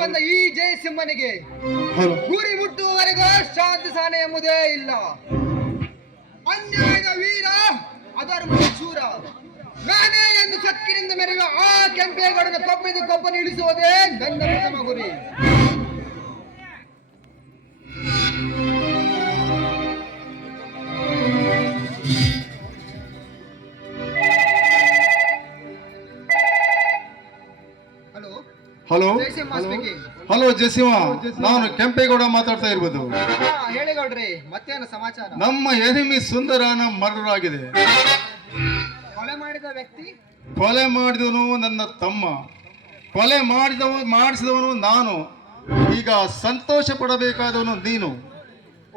ಬಂದ ಈ ಜಯಸಿಂಹನಿಗೆ ಹಲೋ. ಗುರಿ ಮುಟ್ಟುವವರೆಗೂ ಶಾಂತಿ ಸಾನೆ ಎಂಬುದೇ ಇಲ್ಲ. ಅನ್ಯಾಯದ ವೀರ, ಅಧರ್ಮದ ಶೂರ ನಾನೇ ಎಂದು ಸಕ್ಕಿನಿಂದ ಮೆರೆಯುವ ಆ ಕೆಂಪೇಗೌಡನ ಕೊಬ್ಬಿದ ಕೊಬ್ಬನ್ನು ಇಳಿಸುವುದೇ ನನ್ನ ಪ್ರಥಮ ಗುರಿ. Hello hello Jayasimha speaking. Hello Jayasimha, ನಾನು ಕೆಂಪೇಗೌಡ ಮಾತಾಡ್ತಾ ಇರ್ಬೋದು. ಹೇಳಿ ಗೌಡ್ರಿ, ಮತ್ತೇನು ಸಮಾಚಾರ? ನಮ್ಮ ಎನಿಮಿ ಸುಂದರನ ಮರ್ಡರ್ ಆಗಿದೆ. ಕೊಲೆ ಮಾಡಿದ ವ್ಯಕ್ತಿ? ಕೊಲೆ ಮಾಡಿದವನು ನನ್ನ ತಮ್ಮ, ಕೊಲೆ ಮಾಡಿಸಿದವನು ನಾನು. ಈಗ ಸಂತೋಷ ಪಡಬೇಕಾದವನು ನೀನು.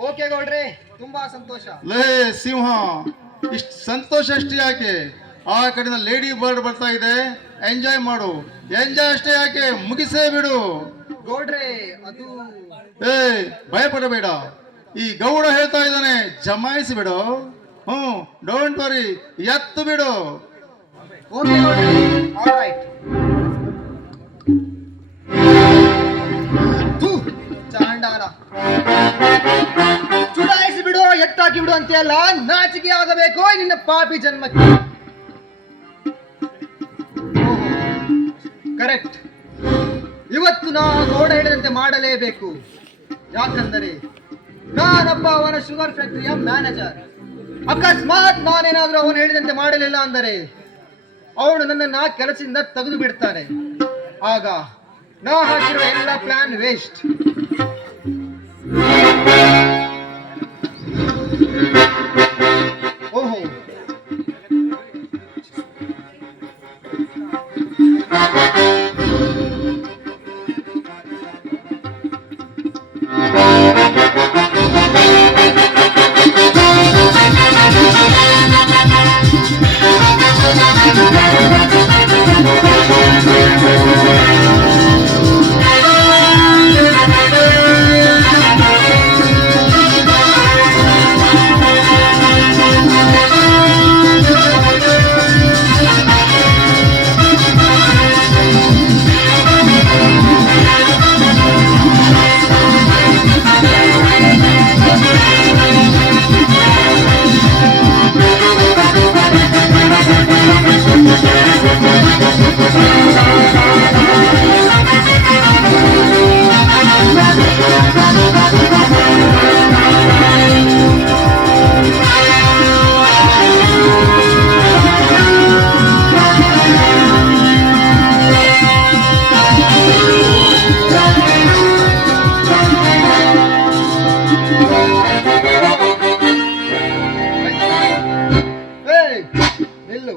ಓಕೆ ಗೌಡ್ರಿ, ತುಂಬಾ ಸಂತೋಷ. ಲೇ ಸಿಂಹ, ಇಷ್ಟು ಸಂತೋಷ ಅಷ್ಟೇ ಯಾಕೆ? ಆ ಕಡೆಯಿಂದ ಲೇಡಿ ಬರ್ಡ್ ಬರ್ತಾ ಇದೆ, ಎಂಜಾಯ್ ಮಾಡು. ಎಂಜಾಯ್ ಅಷ್ಟೇ ಯಾಕೆ, ಮುಗಿಸೇ ಬಿಡು. ಗೌಡ್ರೆ, ಅದು ಭಯಪಡಬೇಡ. ಈ ಗೌಡ ಹೇಳ್ತಾ ಇದ್ದಾನೆ, ಜಮಾಯಿಸಿ ಬಿಡು. ಡೋಂಟ್ ವರಿ, ಎತ್ತು ಬಿಡು. ಓಕೆ ಗೌಡ್ರೆ, ಆಲ್ ರೈಟ್. ಚಾಂಡಾಲ, ಚುಡಾಯಿಸಿ ಬಿಡು, ಎತ್ತಾಕಿ ಬಿಡು ಅಂತೆಲ್ಲ ನಾಚಿಕೆ ಆಗಬೇಕು ನಿನ್ನ ಪಾಪಿ ಜನ್ಮಕ್ಕೆ. ಕರೆಕ್ಟ್. ಇವತ್ತು ನಾವು ಗೌಡ ಹೇಳಿದಂತೆ ಮಾಡಲೇಬೇಕು. ಯಾಕಂದರೆ ನಾನೊಬ್ಬ ಅವನ ಶುಗರ್ ಫ್ಯಾಕ್ಟರಿಯ ಮ್ಯಾನೇಜರ್. ಅಕಸ್ಮಾತ್ ನಾನೇನಾದ್ರೂ ಅವನು ಹೇಳಿದಂತೆ ಮಾಡಲಿಲ್ಲ ಅಂದರೆ ಅವನು ನನ್ನನ್ನ ಕೆಲಸದಿಂದ ತೆಗೆದು ಬಿಡ್ತಾನೆ. ಆಗ ನಾ ಹಾಕಿರುವ ಎಲ್ಲ ಪ್ಲಾನ್ ವೇಸ್ಟ್. ಓಹೋ, ನಿಲ್ಲು.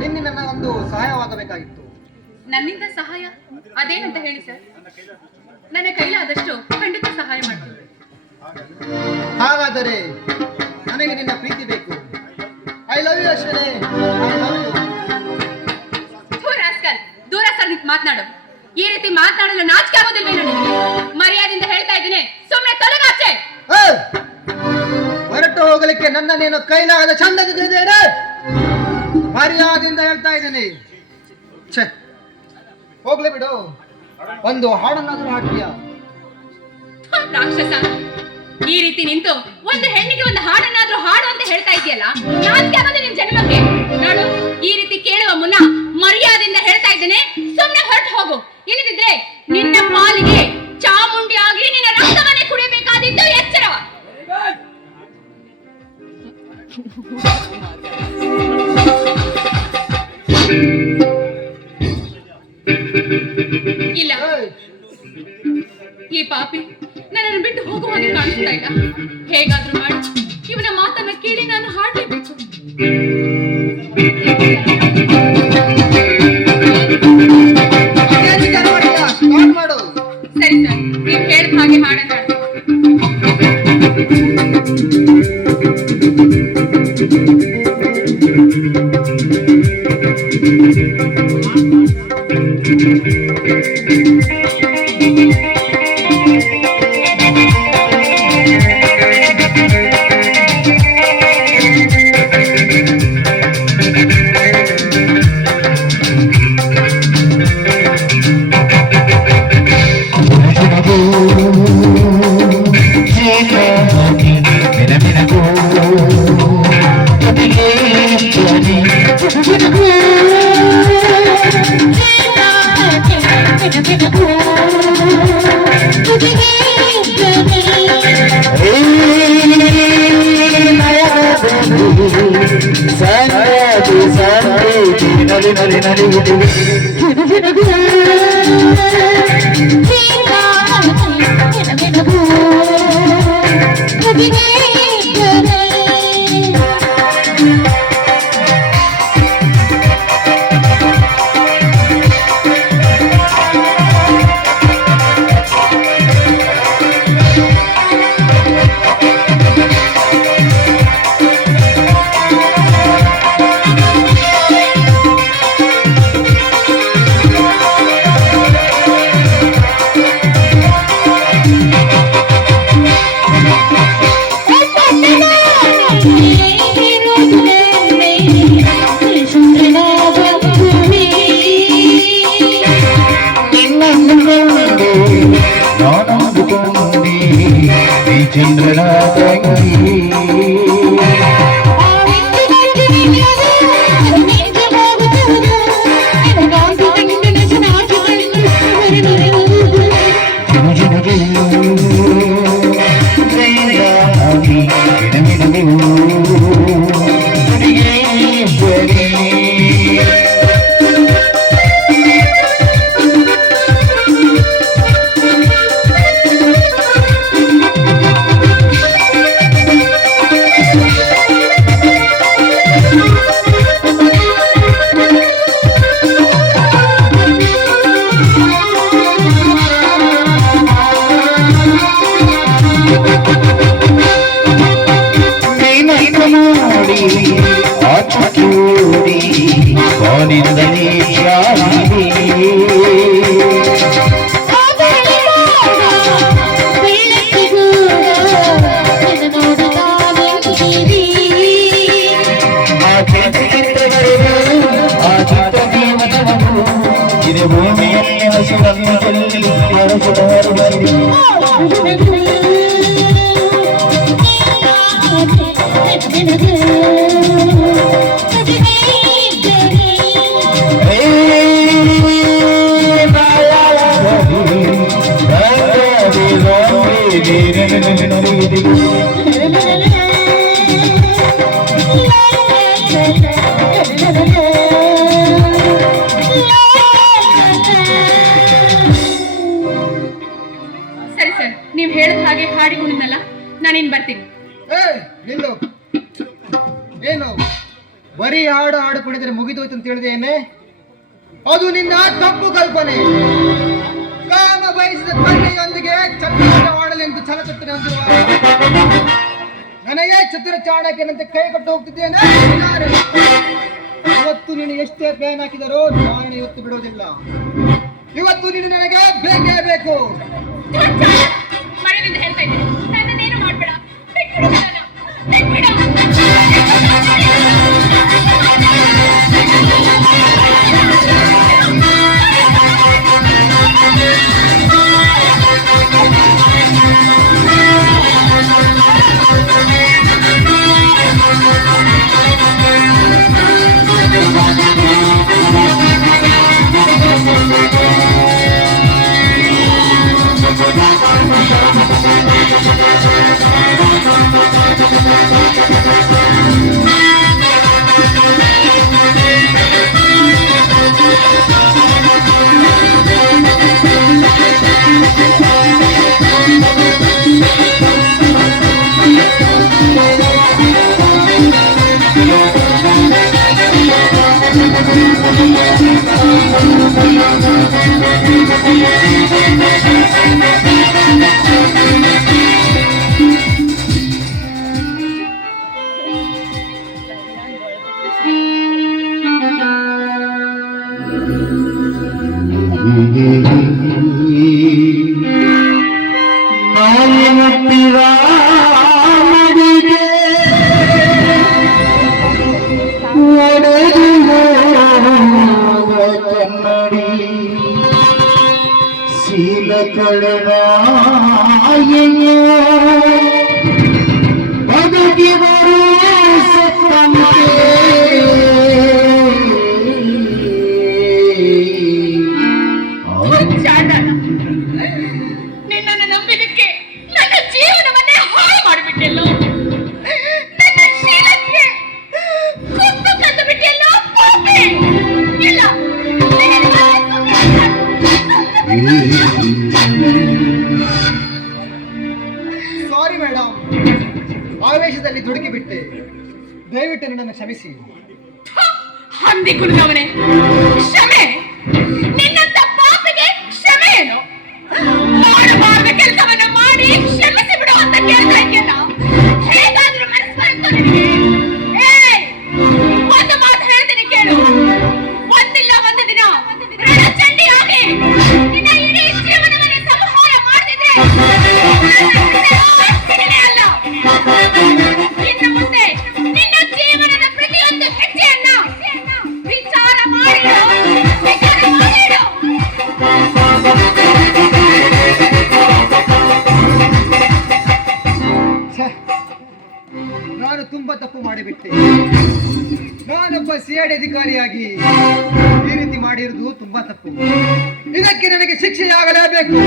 ನಿನ್ನೆ ನನ್ನ ಒಂದು ಸಹಾಯವಾಗಬೇಕಾಗಿತ್ತು. ನನ್ನಿಂದ ಸಹಾಯ? ಅದೇನಂತ ಹೇಳಿ ಸರ್. ನನ್ನ ಕೈಲಾದಷ್ಟು ಖಂಡಿತ ಸಹಾಯ ಮಾಡ್ತೀನಿ. ಹಾಗಾದರೆ ನನಗೆ ನಿನ್ನ ಪ್ರೀತಿ ಬೇಕು. I love you Ashwini, I love you. ದೂರ ಸರ್ ನಿಂತು ಮಾತನಾಡು. ಈ ರೀತಿ ಮಾತನಾಡಲು ನಾಚಿಕೆ ಆಗೋದಿಲ್ವೇನೋ ನಿನಗೆ? ಮರ್ಯಾದೆಯಿಂದ ಹೇಳ್ತಾ ಇದ್ದೀನಿ, ಸುಮ್ಮನೆ ತೊಲಗಾಚೆ. ಹೊರಟು ಹೋಗಲಿಕ್ಕೆ ನನ್ನ ನೀನು ಕೈಲಾಗದ ಚಂದದಿದ್ದೇನೆ. ಮರ್ಯಾದೆಯಿಂದ ಹೇಳ್ತಾ ಇದ್ದೀನಿ. ಛೆ, ಹೋಗ್ಲಿ ಬಿಡು. ಒಂದು ಹಾಡನ್ನಾದ್ರೂ ಹಾಡ್ತೀಯ? ರಾಕ್ಷಸ, ಈ ರೀತಿ ನಿಂತು ಒಂದು ಹೆಣ್ಣಿಗೆ ಒಂದು ಹಾಡನ್ನಾದ್ರೂ ಹಾಡು ಅಂತ ಹೇಳ್ತಾ ಇದೆಯಲ್ಲ, ನಾಚಿಕೆ ಆಗೋದು ನಿನ್ ಜನ್ಮಕ್ಕೆ. ನೋಡು, ಈ ರೀತಿ ಕೇಳುವ ಮುನ್ನ ಮರ್ಯಾದೆಯಿಂದ ಹೇಳ್ತಾ ಇದ್ದೇನೆ, ಸುಮ್ಮನೆ ಹೊರಟು ಹೋಗು. ಇಲ್ಲದಿದ್ರೆ ನಿನ್ನ ಪಾಲಿಗೆ ಚಾಮುಂಡಿ ಆಗಿ ನಿನ್ನ ರಕ್ತವನ್ನೇ ಕುಡಿಯಬೇಕಾದಿದ್ದು ಎಚ್ಚರವ. ಇಲ್ಲ, ಈ ಪಾಪಿ ನನ್ನನ್ನು ಬಿಟ್ಟು ಹೋಗುವ ಹಾಗೆ ಕಾಣಿಸ್ತಾ ಇಲ್ಲ. ಹೇಗಾದ್ರೂ ಮಾಡಿ ಇವನ ಮಾತನ್ನ ಕೇಳಿ ನಾನು ಹಾಡಲೇಬೇಕು. ಸರಿ ಸರ್, ನೀವು ಹೇಳಿದ ಹಾಗೆ ಹಾಡನ್ನ ಹಾಡ್ತೀನಿ. ಚಂದ್ರನ ತಂಗಿ ಭೂಮಿಯಲ್ಲಿ ಹಸುರನ್ನು ಚೆಲ್ಲಿ ಸರಿ ಸರ್, ನೀವ್ ಹೇಳಿದ ಹಾಗೆ ಹಾಡಿಕೊಂಡಿನಲ್ಲ, ನಾನಿನ್ ಬರ್ತೀನಿ. ನಿಲ್ಲು. ಏನು ಬರೀ ಹಾಡು ಹಾಡಿಕೊಂಡಿದ್ರೆ ಮುಗಿದೋಯ್ತು ಅಂತ ಹೇಳಿದೇನೆ? ಅದು ನಿನ್ನ ತಪ್ಪು ಕಲ್ಪನೆ. ಕಾಮ ಬಯಸಿದ ಕನ್ಯೆಯೊಂದಿಗೆ ಚತುರ ಆಡಲೆಂದು ಛಲಚತುರ ಹೊಂದಿರುವ ನನಗೆ ಚತುರ ಚಾಣಕ್ಯನಂತೆ ಕೈ ಕೊಟ್ಟು ಹೋಗ್ತಿದ್ದೇನೆ. ಇವತ್ತು ನೀನು ಎಷ್ಟೇ ಪ್ಲಾನ್ ಹಾಕಿದರೂ ನಾನು ಇವತ್ತು ಬಿಡೋದಿಲ್ಲ. ಇವತ್ತು ನೀನು ನನಗೆ ಬೇಕೇ ಬೇಕು. ಮನೆಯಿಂದ ಹೇಳ್ತಾ ಇದ್ದೀನಿ, ನನ್ನನ್ನೇನು ಮಾಡ್ಬೇಡ, ಬಿಟ್ಬಿಡು ನನ್ನನ್ನ, ಬಿಟ್ಬಿಡು. ಸಾರಿ ಮೇಡಮ್, ಆವೇಶದಲ್ಲಿ ದುಡುಕಿ ಬಿಟ್ಟೆ, ದಯವಿಟ್ಟು ನನ್ನನ್ನು ಕ್ಷಮಿಸಿ. ಹಂದಿ ಕುಳಿದವನೇ, ಕ್ಷಮೆ? ನಿನ್ನಂತ ಪಾಪಿಗೆ ಕ್ಷಮೆ ಏನು? ಮಾಡಬಾರದ ಕೆಲಸವನ್ನ ಮಾಡಿ ಕ್ಷಮಿಸಿ ಬಿಡು ಅಂತ ಕೇಳ್ತಾ ಇದೆಯಲ್ಲ, ಹೇಗಾದ್ರೂ ಮನಸ್ಸು ಬರುತ್ತೋ ನಿನಗೆ? ಏಯ್, ಒಂದು ಮಾತು ಹೇಳ್ತೀನಿ ಕೇಳು. ಒಂದಿಲ್ಲ ಒಂದು ದಿನ ರಣಚಂಡಿಯಾಗಿ ನಿನ್ನ ಇಡೀ ಜೀವನವನ್ನು ಸಂಹಾರ ಮಾಡ್ತಿದ್ರೆ ಅಲ್ಲ. ಇನ್ನು ಮುಂದೆ ನಿನ್ನ ಜೀವನದ ಪ್ರತಿಯೊಂದು ಹೆಜ್ಜೆಯನ್ನ ವಿಚಾರ ಮಾಡಿಡು. ಛೆ, ನಾನು ತುಂಬಾ ತಪ್ಪು ಮಾಡಿಬಿಟ್ಟೆ. ನಾನೊಬ್ಬ ಸಿಐಡಿ ಅಧಿಕಾರಿಯಾಗಿ ಈ ರೀತಿ ಮಾಡಿರುವುದು ತುಂಬಾ ತಪ್ಪು. ಇದಕ್ಕೆ ನನಗೆ ಶಿಕ್ಷೆಯಾಗಲೇಬೇಕು.